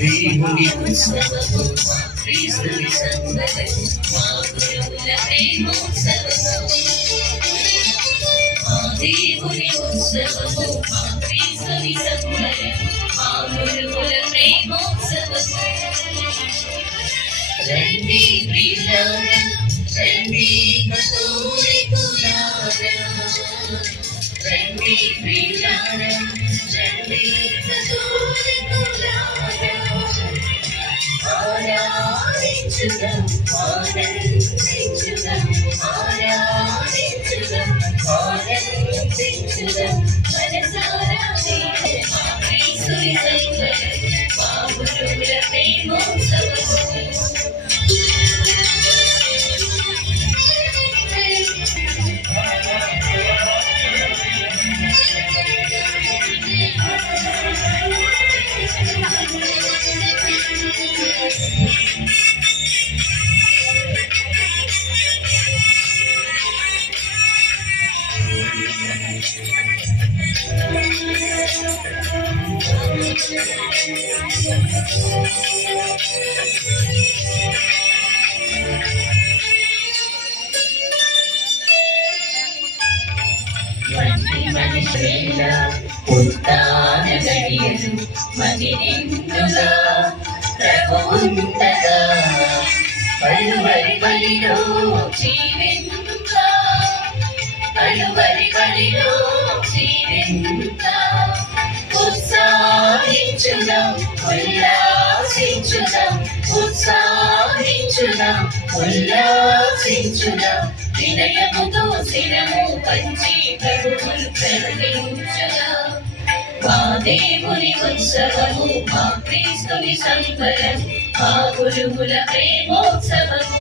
దేవుని ఉత్సవము మా క్రీస్తుని సంబరము మా గురువుల ప్రేమోత్సవము మా దేవుని ఉత్సవము మా క్రీస్తుని సంబరము మా గురువుల ప్రేమోత్సవము రండి ప్రియులారా రండి కతోలికులారా రండి ప్రియులారా రండి కతోలికులారా ఆరాధించుదాం ఆనందించుదాం ఆరాధించుదాం ఆనందించుదాం మనసారా మా క్రీస్తుని సంబరం మా గురువుల ప్రేమోత్సవము పుట్టాన గడియలు మది నిండుగా ప్రభువుండగా కలువరి బలిలో జీవించుగా కలువరి బలిలో జీవించుగా ఉత్సాహించుదాం ఉల్లాసించుదాం ఉత్సాహించుదాం ఉల్లాసించుదాం వినయముతో శిరము పంచి ప్రభువును ప్రకటించుదాం మా దేవుని ఉత్సవము మా క్రీస్తుని సంబరం మా గురువుల ప్రేమోత్సవము